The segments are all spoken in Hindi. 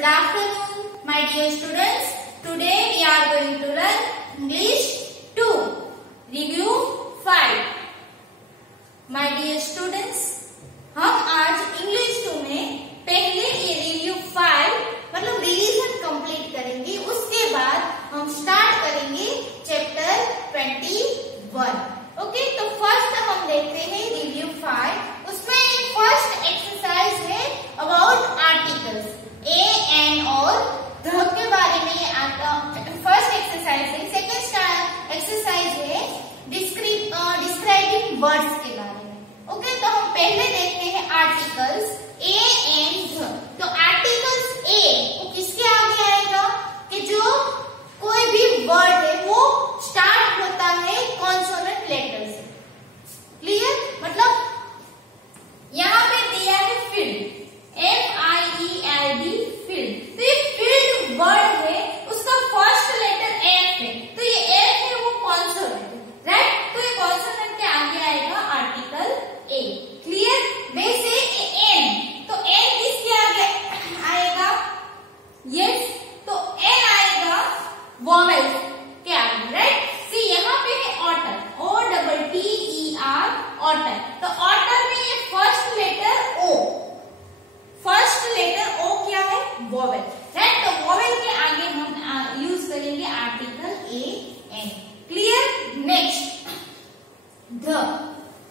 Good afternoon, my dear students. Today we are going to learn English 2, Review 5. My dear students, हम आज English 2 में पहले ये Review 5 मतलब रिवीजन कंप्लीट करेंगे. उसके बाद हम स्टार्ट करेंगे चैप्टर 21. ओके, तो फर्स्ट हम देखते हैं Review 5. उसमें फर्स्ट एक्सरसाइज है अबाउट आर्टिकल्स ए एन और द के बारे में. फर्स्ट एक्सरसाइज है. सेकेंड एक्सरसाइज है डिस्क्राइबिंग वर्ड्स के बारे में. ओके, तो हम पहले देखते हैं आर्टिकल्स ए एंड द. तो आर्टिकल्स ए वो किसके आगे आएगा कि जो कोई भी वर्ड है वो स्टार्ट होता है कॉन्सोनेंट लेटर से. क्लियर? मतलब यहाँ पे दिया है फील्ड, FIELD फील्ड. तो ये फील्ड वर्ड है, उसका फर्स्ट लेटर एफ है. तो ये एफ है वो कॉन्सोनेंट है, राइट? तो ये कॉन्सोनेंट के आगे आएगा आर्टिकल ए. क्लियर? वैसे एन, तो एन किसके आगे आएगा? यस, तो एन आएगा वोवेल के आगे, राइट? सी यहाँ पे है ऑटर, OTTER ऑटर. तो ऑटर में ये फर्स्ट लेटर ओ, फर्स्ट लेटर ओ क्या है? Vowel, right? तो वोवेल के आगे हम यूज करेंगे article A N. Clear? Next ध.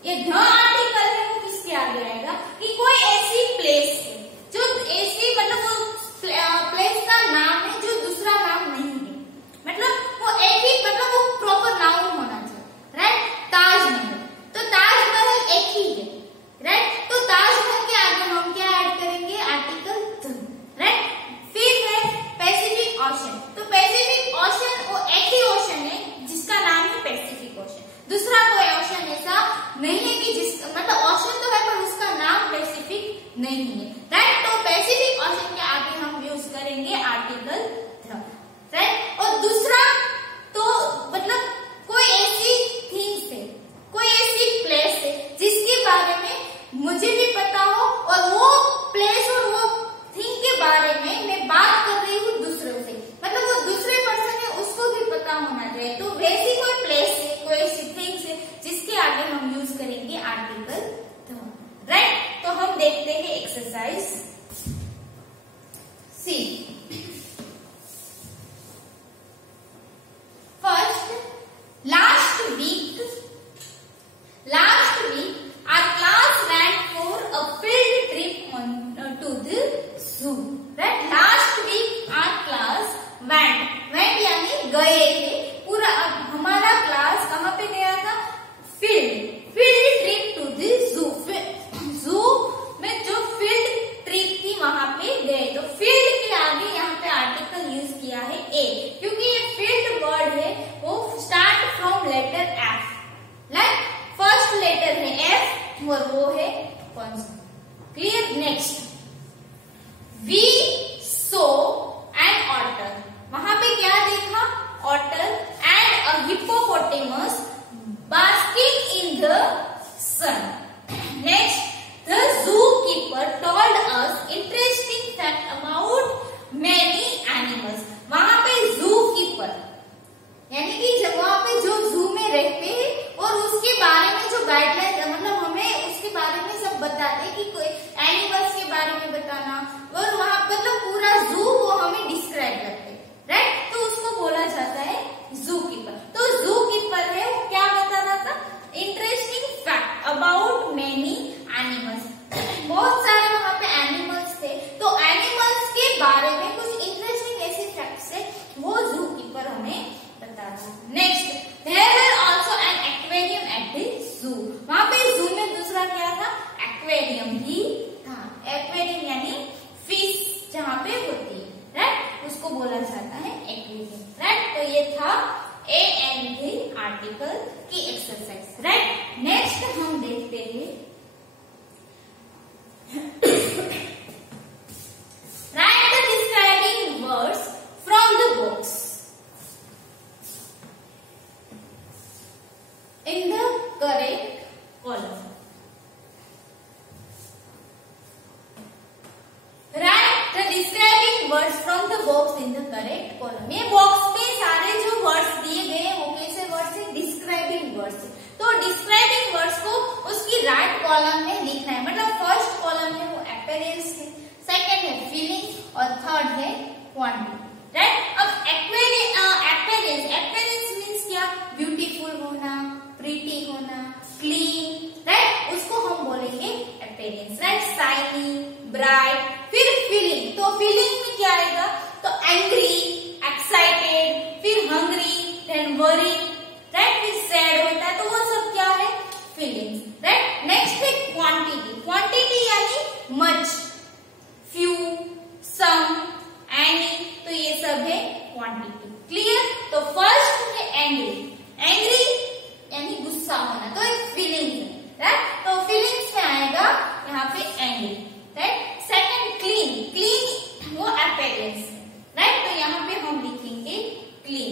ये ध आर्टिकल है वो किसके आगे आएगा कि कोई ऐसी प्लेस है जो ऐसी मतलब वो प्लेस का नाम है जो दूसरा नाम नहीं है. मतलब वो एक ही मतलब वो प्रॉपर नाउन होना चाहिए, राइट? ताजमहल, तो ताजमहल एक ही है, राइट? तो ताजमहल के आगे हम क्या ऐड करेंगे? Article the, right? फिर है पैसिफिक ओशन. तो पैसिफिक ओशन वो एक ही ओशन है जिसका नाम है पैसिफिक ओशन. दूसरा कोई ओशन ऐसा नहीं है कि जिस मतलब ओशन तो है पर उसका नाम पैसिफिक नहीं है, राइट? तो पैसिफिक ओशन के आगे हम यूज करेंगे आर्टिकल द, राइट? और दूसरा तो मतलब कोई ऐसी थिंग्स है, कोई ऐसी प्लेस है जिसके बारे में मुझे भी पता हो और वो प्लेस और वो थिंग के बारे में मैं बात कर रही हूँ दूसरों से, मतलब वो दूसरे पर्सन है उसको भी पता होना चाहिए. तो वैसी कोई प्लेस है, कोई ऐसी थिंग्स है जिसके आगे हम यूज करेंगे आर्टिकल द, राइट? तो हम देखते हैं exercise C. First, last week our class went for a field trip to the zoo, right? Last week our class went यानी गए थे. पूरा हमारा क्लास कहाँ पे गया था? Field trip to the zoo. Zoo में जो फील्ड ट्रिप थी वहां पे गए. तो फील्ड के आगे यहाँ पे आर्टिकल यूज किया है ए, क्योंकि ये फील्ड वर्ड है वो start from letter F, like first letter है एफ और वो है consonant. Clear? Next, we saw an otter. वहां पे क्या देखा? Otter and a hippopotamus basking in the sun. Next, the zookeeper told us interesting fact about many animals. वहां पे zookeeper यानी कि जब वहां पे जो जू में रहते हैं और उसके बारे में जो गाइडलाइन मतलब हमें उसके बारे में सब बताते हैं कि कोई एनिमल्स के बारे कॉलम में लिखना है, मतलब फर्स्ट कॉलम है वो अपीयरेंस है, सेकंड है फीलिंग और थर्ड है क्वांटिटी, राइट। अब अपीयरेंस मीन्स क्या, ब्यूटीफुल होना, प्रीटी होना, क्लीन, राइट, उसको हम बोलेंगे अपीयरेंस, राइट। शाइनी, ब्राइट, फिर फीलिंग, तो फीलिंग में क्या आएगा, तो एंग्री, एक्साइटेड, फिर हंग्री, देन वरी, राइट, फिर सैड होता है, तो वो सब क्या है, फीलिंग्स, राइट। नेक्स्ट है क्वांटिटी, क्वांटिटी यानी मच, फ्यू, सम, एनी, तो ये सब है क्वांटिटी, क्लियर। तो फर्स्ट है एंग्री, एंग्री यानी गुस्सा होना, तो एक फीलिंग है, राइट। तो फीलिंग्स में आएगा यहाँ पे angry, right. Second clean, clean वो अपीयरेंस है, राइट, तो यहाँ पे हम लिखेंगे क्लीन।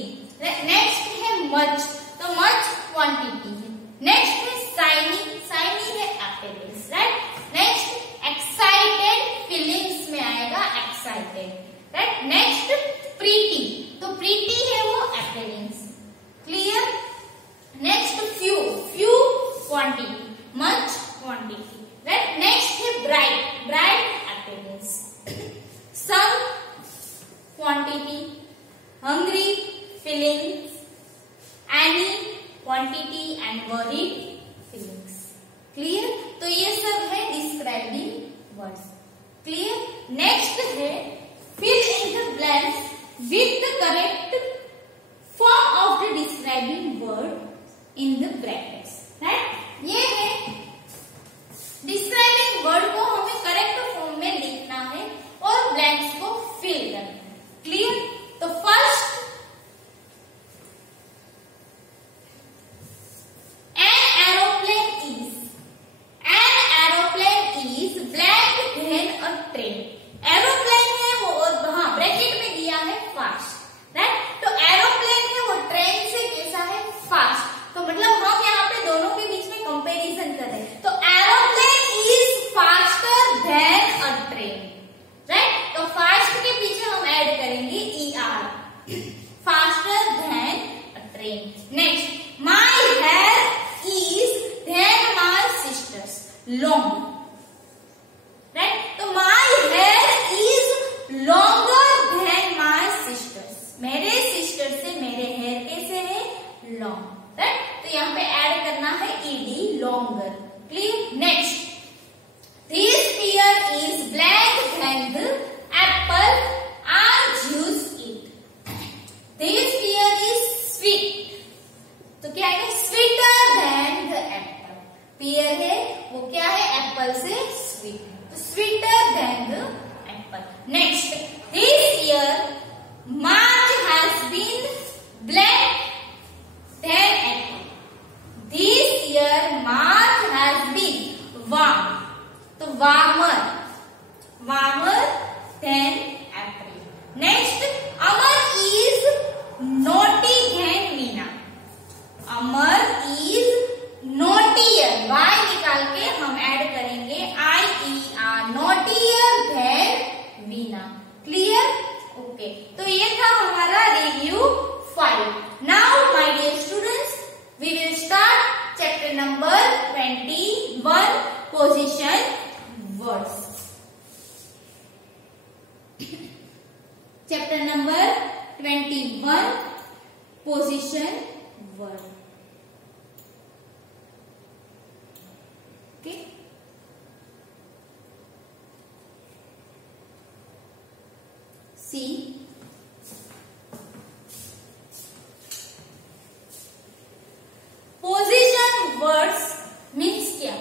नेक्स्ट है मच, तो मच क्वांटिटी है। नेक्स्ट है शाइनी, शाइनी है appearance, right. Next excited, feelings में आएगा एक्साइटेड, राइट। नेक्स्ट प्रीटी, तो प्रीटी है वो appearance, clear. Next few, few quantity, much quantity, right. Next है bright, bright appearance, some quantity, hungry feelings, any quantity and worried feelings, clear. तो ये सब है डिस्क्राइबिंग वर्ड्स, क्लियर। नेक्स्ट है fill in the blanks with the correct form of the describing word in the brackets, right. ये है डिस्क्राइबिंग वर्ड को हमें करेक्ट फॉर्म में लिखना है और ब्लैंक्स को फिल करना है, क्लियर। तो फर्स्ट लॉन्ग, राइट। तो my hair is longer than my sister's, मेरे सिस्टर से मेरे हेयर कैसे है, लॉन्ग, राइट। तो यहाँ पे ऐड करना है E D, longer, clear. Next this pear is black than the apple I juice it, this pear is sweet, तो क्या है, sweeter than the apple, pear है वो क्या है, एप्पल से स्वीट, तो sweeter than the apple. Next this year March has been black than apple, this year March has been warm, तो warmer, warmer than apple. Next Amar is naughty than Meena, Amar is नोटियर, Y निकाल के हम ऐड करेंगे IER, naughtier than Veena, clear, okay. तो ये था हमारा review 5। Now my dear students, we will start chapter number 21, position words. Chapter number 21, position word, okay। See, position words means क्या?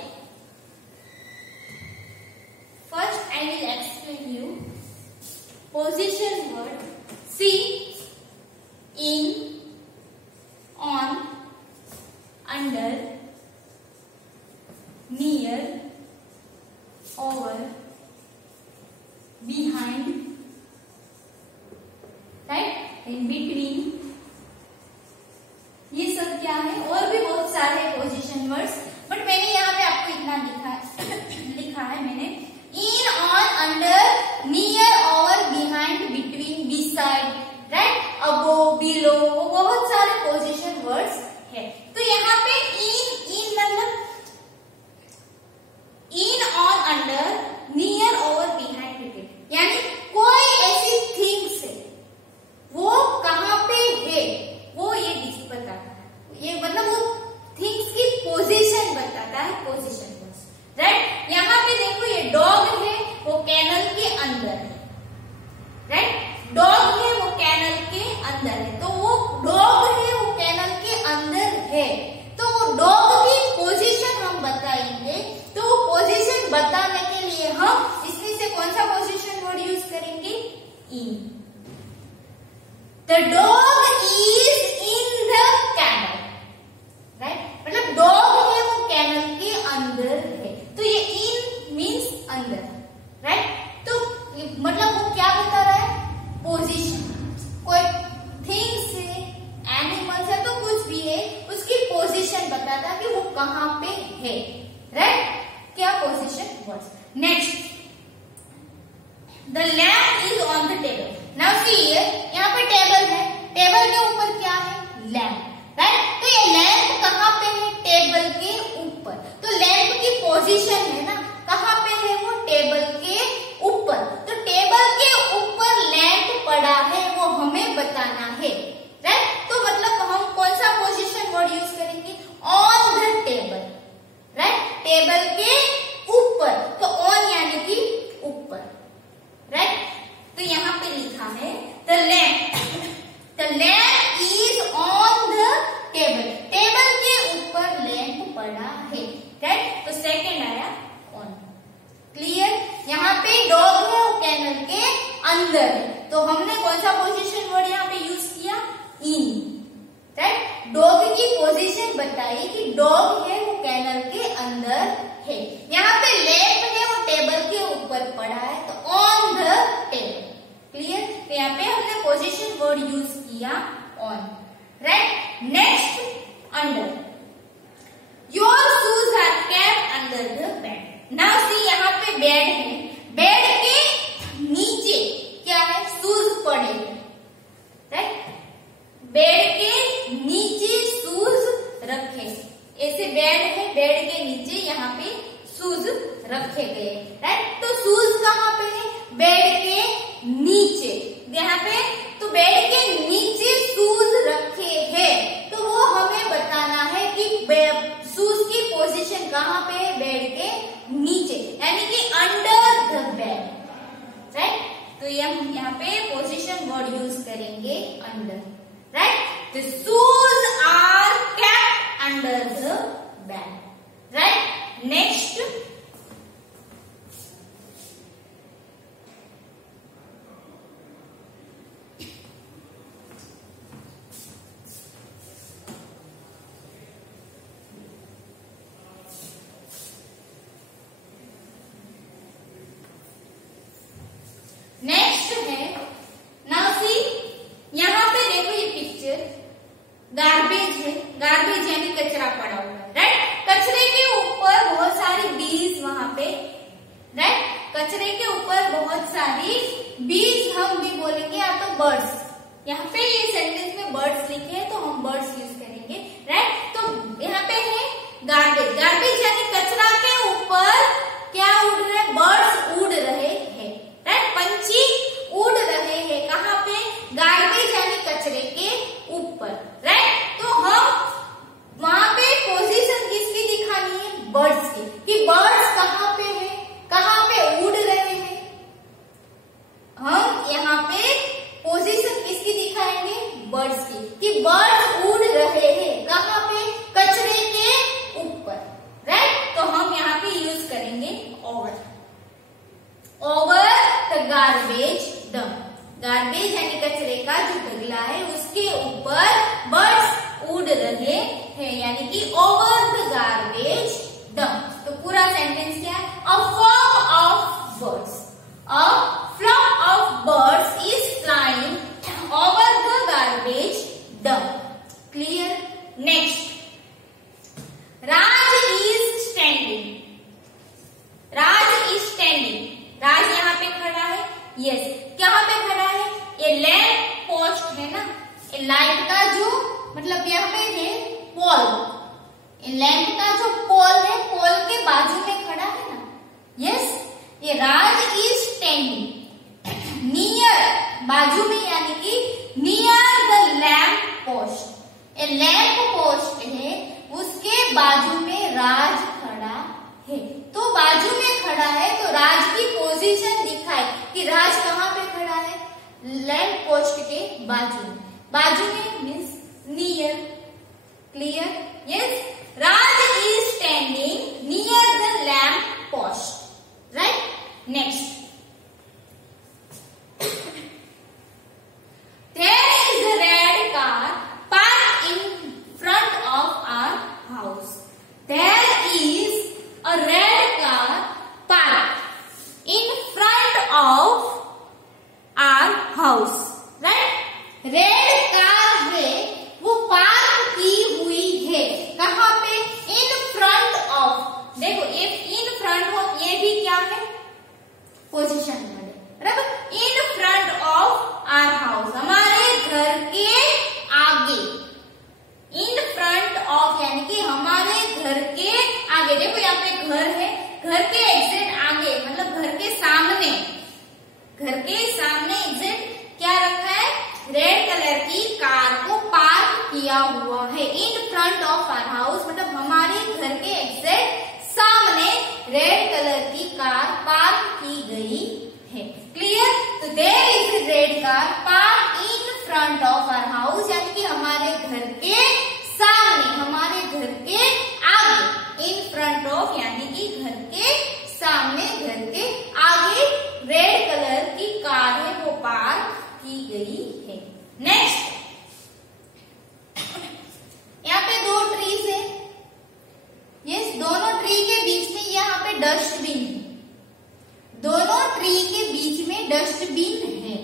First I will explain you position word. See, in, on, under, near, over, behind, right, in between, ये सब क्या है, और भी बहुत सारे पोजीशन वर्ड्स, बट मैंने यहाँ पे आपको इतना लिखा है मैंने, इन, ऑन, अंडर, नियर, और, behind, between, beside, right, above, below, वो बहुत सारे पोजीशन वर्ड्स है। तो यहाँ पे इन मतलब इसलिए हम इसमें से कौन सा पोजीशन वर्ड यूज करेंगे? In. The dog is in the canal, right? मतलब डॉग है वो कैनल के अंदर है, तो ये इन मीन्स अंदर, राइट? तो मतलब वो क्या बता रहा है? पोजीशन। कोई थिंग्स है, एनिमल्स है, तो कुछ भी है, उसकी पोजीशन बताता है कि वो कहाँ पे है, राइट? क्या position words. Next, the lamp is on the table. Now see यहाँ पे टेबल है, टेबल के ऊपर क्या है? Lamp, right? तो ये लैम्प कहाँ पे है? टेबल के ऊपर। तो लैम्प की पोजीशन है ना, कहाँ पे है वो? टेबल के ऊपर। तो टेबल के ऊपर लैम्प पड़ा है, वो हमें बताना है, राइट? तो मतलब हम कौन सा पोजीशन वर्ड यूज करेंगे? On the table, right? Table के ऊपर, तो ऑन यानी कि ऊपर, राइट? तो यहाँ पे लिखा है the lamp is on the table. Table के ऊपर लैम्प पड़ा है, राइट? तो सेकंड आया ऑन। क्लियर? यहाँ पे डॉग है वो कैनल के अंदर है, तो हमने कौन सा पोजीशन वर्ड यहाँ पे यूज किया? इन, राइट? डॉग की पोजीशन बताई कि डॉग है वो कैनल के अंदर है। यहाँ पे लैम्प है वो टेबल के ऊपर पड़ा है, तो ऑन द टेबल। क्लियर? तो यहाँ पे हमने पोजीशन वर्ड यूज किया on, right? Next, under. Your shoes are kept under the bed. Now see यहाँ पे बेड है, बेड के नीचे क्या है? शूज पड़े हैं, राइट? बेड के नीचे शूज रखे, ऐसे बेड है, बेड के नीचे यहाँ पे शूज रखे गए, राइट? तो शूज कहाँ पे है? बेड के नीचे, यहाँ पे। तो बेड के नीचे शूज रखे हैं, तो वो हमें बताना है कि शूज की पोजीशन कहाँ पे है? बेड के नीचे, यानी कि अंडर द बेड, राइट? तो ये हम यहाँ पे पोजीशन वर्ड यूज करेंगे under, right? The shoes are kept under the bed, right? Next, है, नाउ सी यहाँ पे देखो ये पिक्चर, गार्बेज है, गार्बेज यानी कचरा पड़ा हुआ है, राइट? कचरे के ऊपर बहुत सारी बीज वहां पे, राइट? कचरे के ऊपर बहुत सारी बीज, हम भी बोलेंगे या तो बर्ड्स। यहाँ पे ये सेंटेंस में बर्ड्स लिखे हैं, तो हम बर्ड्स यूज करेंगे, राइट? तो यहाँ पे है गार्बेज, गार्बेज यानी कचरा के ऊपर क्या उड़ रहे हैं? बर्ड्स उड़ रहे हैं, राइट? पंछी उड़ रहे हैं, कहाँ पे? गार्बेज यानी कचरे के ऊपर, राइट? तो हम वहां पे पोजीशन किसकी दिखानी है? बर्ड्स की, कि बर्ड्स कहाँ पे है, कहाँ पे उड़ रहे हैं। हम यहाँ पे पोजीशन किसकी दिखाएंगे? बर्ड्स की, कि बर्ड्स उड़ रहे हैं, कहाँ पे? कचरे के ऊपर, राइट? तो हम यहाँ पे यूज करेंगे over, over the garbage dump. Garbage यानी कचरे का जो ढगला है उसके ऊपर बर्ड्स उड़ रहे हैं, यानी कि ओवर द गार्बेज डंप। तो पूरा सेंटेंस क्या है? A flock of birds, a flock of birds is flying over the garbage dump. Clear? Next, Raj is standing, Raj is standing, Raj यहाँ पे खड़ा है, यस। कहाँ पे खड़ा है? ये लैम्प पोस्ट है ना, ये लाइट का जो मतलब यहाँ पे है पोल, ये लैम्प का जो पोल है, पोल के बाजू में खड़ा है ना, यस। ये राज इज स्टैंडिंग नियर, बाजू में यानी कि नियर द लैम्प पोस्ट। ये लैम्प पोस्ट है, उसके बाजू में राज खड़ा है। तो बाजू में खड़ा है तो राज की पोजीशन दिखाए कि राज कहाँ पे खड़ा है? लैम्प पोस्ट के बाजू में, बाजू में means near. Clear? Yes, Raj is standing near the lamp post, right? Position word है, बराबर। In front of our house, हमारे घर के आगे। इन फ्रंट ऑफ यानी कि हमारे घर के आगे। देखो यहाँ पे घर है, घर के एग्जैक्ट आगे मतलब घर के सामने, घर के सामने एग्जैक्ट क्या रखा है, रेड कलर की कार को पार्क किया हुआ है। In front of our house मतलब हमारे घर के एग्जैक्ट सामने रेड कलर की कार पार्क की गई है। क्लियर? तो there is red car park in front of our house, यानी कि हमारे घर के सामने, हमारे घर के आगे। इन फ्रंट ऑफ यानी कि घर के सामने, घर के आगे रेड कलर की कार है वो पार्क की गई है। नेक्स्ट, यहाँ पे दो ट्रीज है। यस, दोनों ट्री के बीच में यहाँ पे डस्टबिन है। दोनों ट्री के बीच में डस्टबिन है,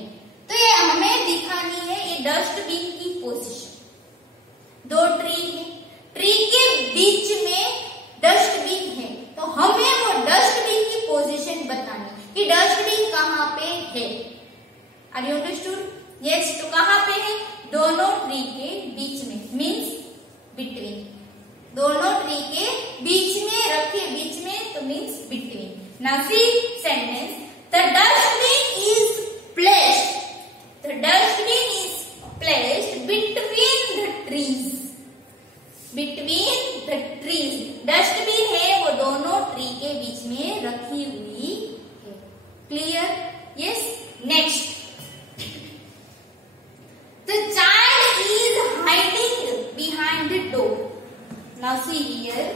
तो ये हमें दिखानी है ये डस्टबिन की पोजीशन। दो ट्री है, ट्री के बीच में डस्टबिन है, तो हमें वो डस्टबिन की पोजीशन बतानी कि डस्टबिन कहाँ पे है। Are you understood? यस, तो कहाँ पे है? दोनों ट्री के बीच में, मीन्स बिटवीन। दोनों ट्री के बीच में रखे, बीच में तो means between. Now see sentence. The dustbin is placed. The dustbin is placed between the trees. Between the trees. Dustbin है वो दोनों ट्री के बीच में रखी हुई है। Clear? Yes. Next. The child is hiding behind the door. Now see here.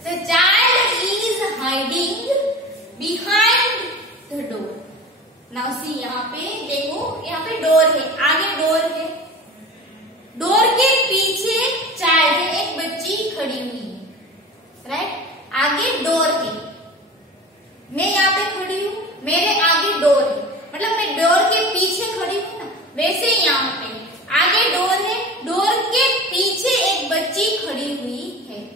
The child is hiding behind the door. Now see यहाँ पे देखो, यहाँ पे डोर है, आगे डोर है, डोर के पीछे चाइल्ड है, एक बच्ची खड़ी हुई है, राइट? आगे डोर है, मैं यहाँ पे खड़ी हूँ, मेरे आगे डोर है, मतलब मैं डोर के पीछे खड़ी हूँ ना, वैसे यहाँ पे आगे डोर है, डोर के पीछे एक बच्ची खड़ी हुई है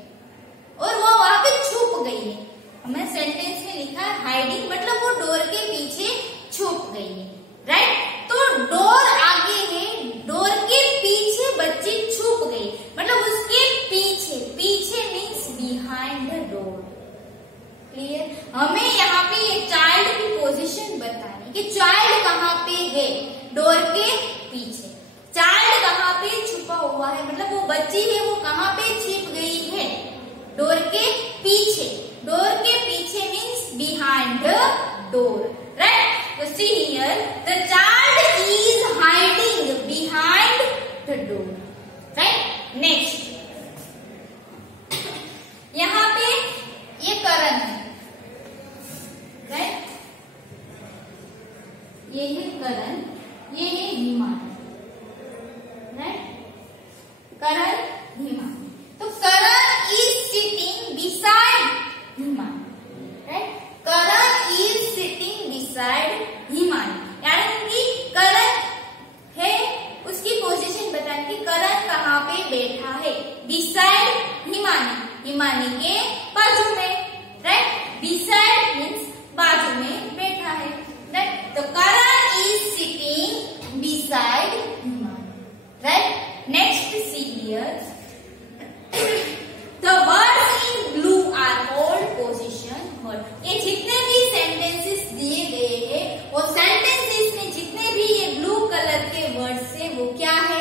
और वो वहां पे छुप गई है। हमने सेंटेंस में लिखा है हाइडिंग, मतलब वो डोर के पीछे छुप गई है, राइट? तो डोर आगे है, डोर के पीछे बच्ची छुप गई, मतलब उसके पीछे, पीछे means behind the door. Clear? हमें यहाँ पे ये चाइल्ड की पोजीशन बतानी कि चाइल्ड कहाँ पे है, डोर के पीछे। चाइल्ड कहाँ पे छुपा हुआ है, मतलब वो बच्ची है वो कहाँ पे छिप गई है, डोर के पीछे। डोर के पीछे means behind the door, right? तो see here, the child is hiding behind the door, right? Next, यहाँ पे ये करण है, राइट? ये है करण, ये है हिमानी, राइट? करण, हिमानी। तो Karan is sitting beside Himani, right? Karan is sitting beside Himani, यानी कि करण है, उसकी पोजीशन बताने की करण कहाँ पे बैठा है, बिसाइड हिमानी, हिमानी के बाजू में, राइट? बिसाइड मीन्स बाजू में बैठा है, राइट? तो Karan is sitting beside Himani, right? Next see here, The words in blue are called position word. ये जितने भी sentences दिए गए हैं, वो sentences में जितने भी ये blue color के words है, वो क्या है?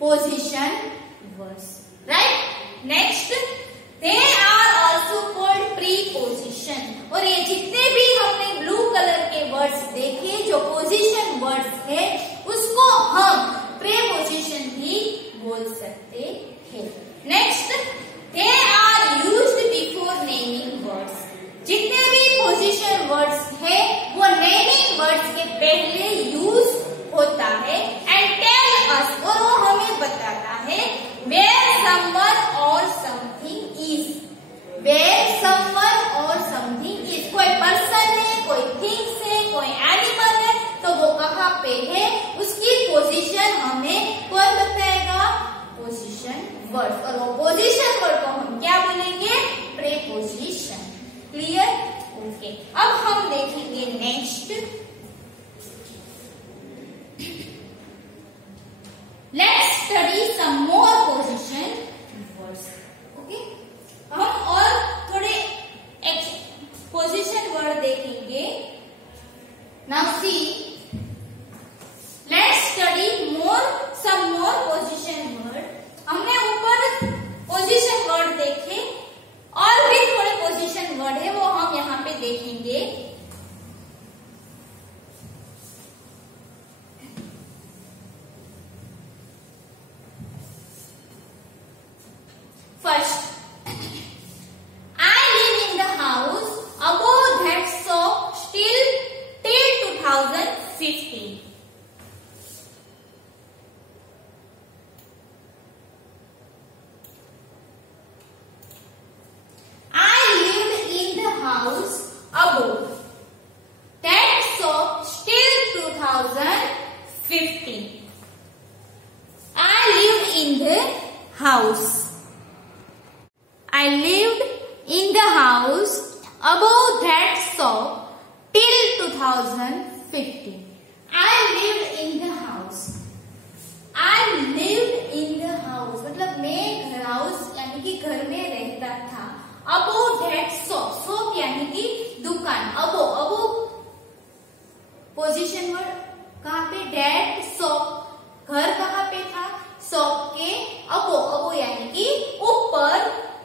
Position words, right? Next, they are also called preposition. और ये जितने भी हमने blue color के words देखे, जो position words है, उसको हम preposition भी बोल सकते हैं। Next, they are used before naming words. जितने भी पोजीशन वर्ड्स है वो नेमिंग वर्ड्स के पहले यूज होता है। एंड टेल अस, और वो हमें बताता है where someone or something is. Where someone or something is. कोई पर्सन है, कोई थिंग्स है, कोई एनिमल है, तो वो कहाँ पे है, उसकी पोजीशन हमें कौन बताएगा? पोजीशन वर्ड और ऑपोजिशन वर्ड को हम क्या बोलेंगे? प्रेपोजिशन। क्लियर? ओके। अब हम देखेंगे next, let's study some more position words. Okay, हम और थोड़े पोजिशन वर्ड देखेंगे। Now see, let's study some more position word. हमने ऊपर पोजिशन वर्ड देखे और भी थोड़े पोजिशन वर्ड है, वो हम यहाँ पे देखेंगे। First, I live in the house above that shop till 2015. I lived in the house above that shop till 2015. I lived in the house. I lived in the house above that shop till 2015. I lived in the house. I lived in the house मतलब मैं हाउस यानी कि घर में रहता था। above that shop, shop यानी कि दुकान। above पोजीशन वर्ड कहाँ पे? that shop, घर कहाँ पे था? shop के above यानी कि ऊपर,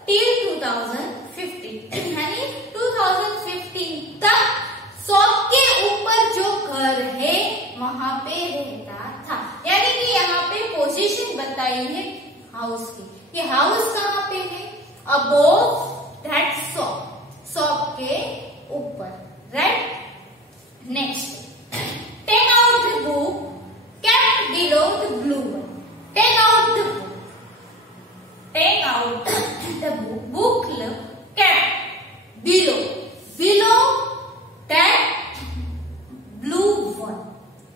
till 2015 यानी 2015 तक शॉप के ऊपर जो घर है वहां पे रहता था। यानी कि यहाँ पे पोजीशन बताई है हाउस की। ये हाउस कहाँ पे है? अबोव दैट शॉप, शॉप के ऊपर। Right? Next, take out the book kept below the blue one. Take out the book. Take out the book kept below that blue one.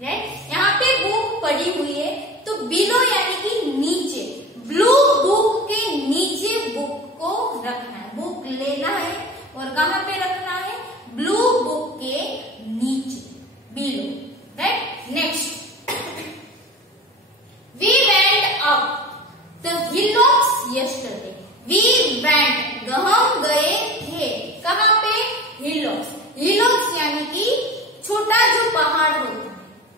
right? यहाँ पे बुक पड़ी हुई है तो below यानी कि नीचे, ब्लू बुक के नीचे बुक को रखना है। बुक लेना है और कहाँ पे रखना है? ब्लू बुक के नीचे, below. Right? Next, we went up the hillocks yesterday. We went, हम गए थे कहाँ पे? hillocks. hillocks यानी कि छोटा जो पहाड़ होता है,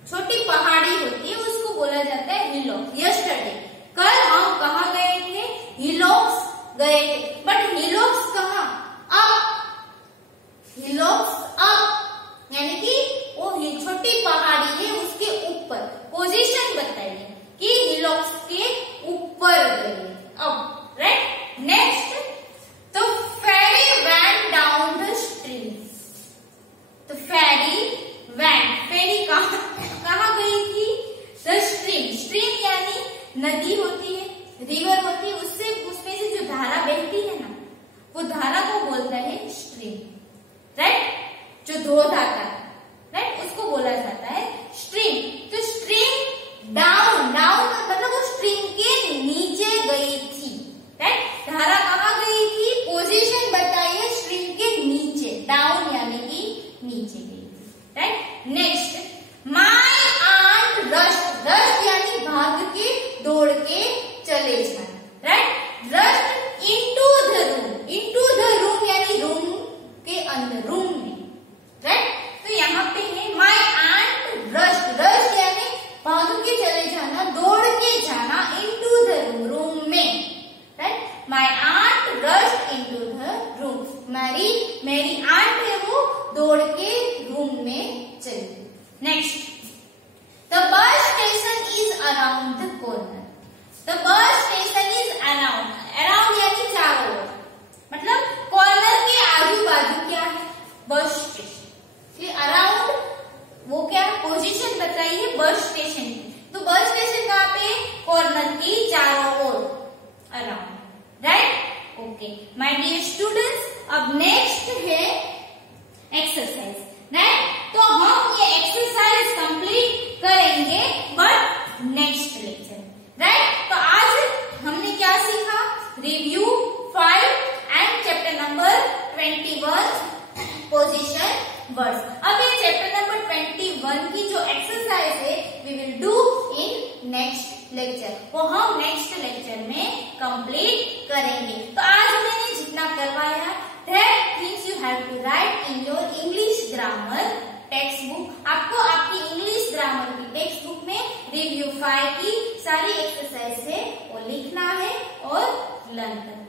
छोटी पहाड़ी होती है, उसको बोला जाता है hillocks. yesterday, कल हम कहाँ गए थे? hillocks गए थे। बट hillocks कहाँ? up. hillocks up यानी कि वो छोटी पहाड़ी है उसके ऊपर। पोजीशन बताइए कि हिलॉक्स के ऊपर गए। अब राइट? नेक्स्ट, तो फेरी वैन डाउन द स्ट्रीम। तो फेरी वैन, फेरी कहाँ गई थी? The stream. स्ट्रीम यानी नदी होती है, रिवर होती है, उसमें से जो धारा बहती है ना, वो धारा को बोलता है स्ट्रीम। राइट? जो धोध आता है, राइट, उसको बोला जाता है स्ट्रीम। तो स्ट्रीम डाउन मतलब वो स्ट्रीम के नीचे गई थी। राइट? धारा कहाँ गई थी? पोजीशन बताइए स्ट्रीम के नीचे, डाउन यानी कि नीचे गई थी। Right? Next, my aunt rush यानी भाग के, दौड़ के चले जाना। Right? Rush into the room यानी रूम के अंदर, रूम में। राइट? तो यहाँ पे है माय आंट रश यानी भाग के चले जाना, दौड़ के जाना, इनटू द रूम में। Right? My aunt rush into the room. मेरी आंट है वो दौड़ के रूम में चली। Next, the bus station is around the corner. The bus station is around यानी चारों ओर, मतलब कॉर्नर के आजू बाजू क्या है? Bus station. ये अराउंड वो क्या पोजीशन बताइए बस स्टेशन की। तो बस स्टेशन कहाँ पे? कॉर्नर की चारों ओर, around. Right? Okay my dear students, अब नेक्स्ट है एक्सरसाइज। राइट? तो हम ये एक्सरसाइज कंप्लीट करेंगे बट नेक्स्ट लेक्चर। राइट? तो आज हमने क्या सीखा? नेक्स्ट लेक्चर, वो हम नेक्स्ट लेक्चर में कंप्लीट करेंगे। तो आज मैंने जितना करवाया, that means you have to write in your English grammar text book. आपको आपकी इंग्लिश ग्रामर की टेक्स्ट बुक में रिव्यू 5 की सारी एक्सरसाइज है वो लिखना है और लर्न करना है।